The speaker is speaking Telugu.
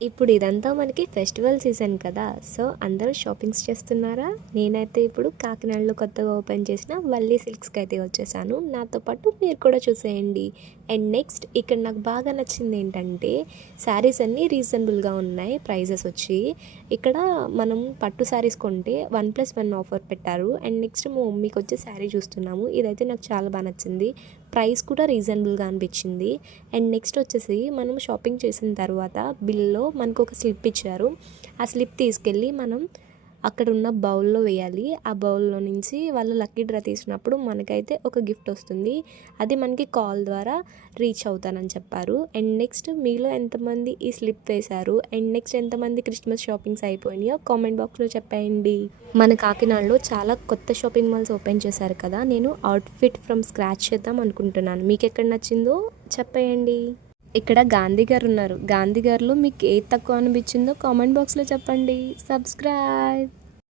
ఇప్పుడు ఇదంతా మనకి ఫెస్టివల్ సీజన్ కదా! సో, అందరూ షాపింగ్స్ చేస్తున్నారా? నేనైతే ఇప్పుడు కాకినాడలో కొత్తగా ఓపెన్ చేసిన వల్లి సిల్క్స్‌కైతే వచ్చేసాను. నాతో పాటు మీరు కూడా చూసేయండి. అండ్ నెక్స్ట్ ఇక్కడ నాకు బాగా నచ్చిందేంటంటే, శారీస్ అన్నీ రీజనబుల్‌గా ఉన్నాయి ప్రైజెస్ వచ్చి. ఇక్కడ మనం పట్టు శారీస్ కొంటే 1+1 ఆఫర్ పెట్టారు. అండ్ నెక్స్ట్ మా మమ్మీకొచ్చే శారీ చూస్తున్నాము. ఇదైతే నాకు చాలా బా నచ్చింది. ప్రైస్ కూడా రీజనబుల్‌గా అనిపించింది. అండ్ నెక్స్ట్ వచ్చేసి మనం షాపింగ్ చేసిన తర్వాత బిల్‌లో మనకు ఒక స్లిప్ ఇచ్చారు. ఆ స్లిప్ తీసుకెళ్ళి మనం అక్కడ ఉన్న బౌల్‌లో వేయాలి. ఆ బౌల్‌లో నుంచి వాళ్ళు లక్కీ డ్రా తీసినప్పుడు మనకైతే ఒక గిఫ్ట్ వస్తుంది. అది మనకి కాల్ ద్వారా రీచ్ అవుతానని చెప్పారు. అండ్ నెక్స్ట్ మీలో ఎంతమంది ఈ స్లిప్ వేశారు? అండ్ నెక్స్ట్ ఎంతమంది క్రిస్మస్ షాపింగ్స్ అయిపోయినాయో కామెంట్ బాక్స్‌లో చెప్పేయండి. మన కాకినాడలో చాలా కొత్త షాపింగ్ మాల్స్ ఓపెన్ చేశారు కదా! నేను అవుట్‌ఫిట్ ఫ్రమ్ స్క్రాచ్ చేద్దాం అనుకుంటున్నాను. మీకెక్కడ నచ్చిందో చెప్పేయండి. ఇక్కడ గాంధీ గారు ఉన్నారు. గాంధీ గారిలో మీకు ఏది తక్కువ అనిపించిందో కామెంట్ బాక్స్‌లో చెప్పండి. సబ్స్క్రైబ్.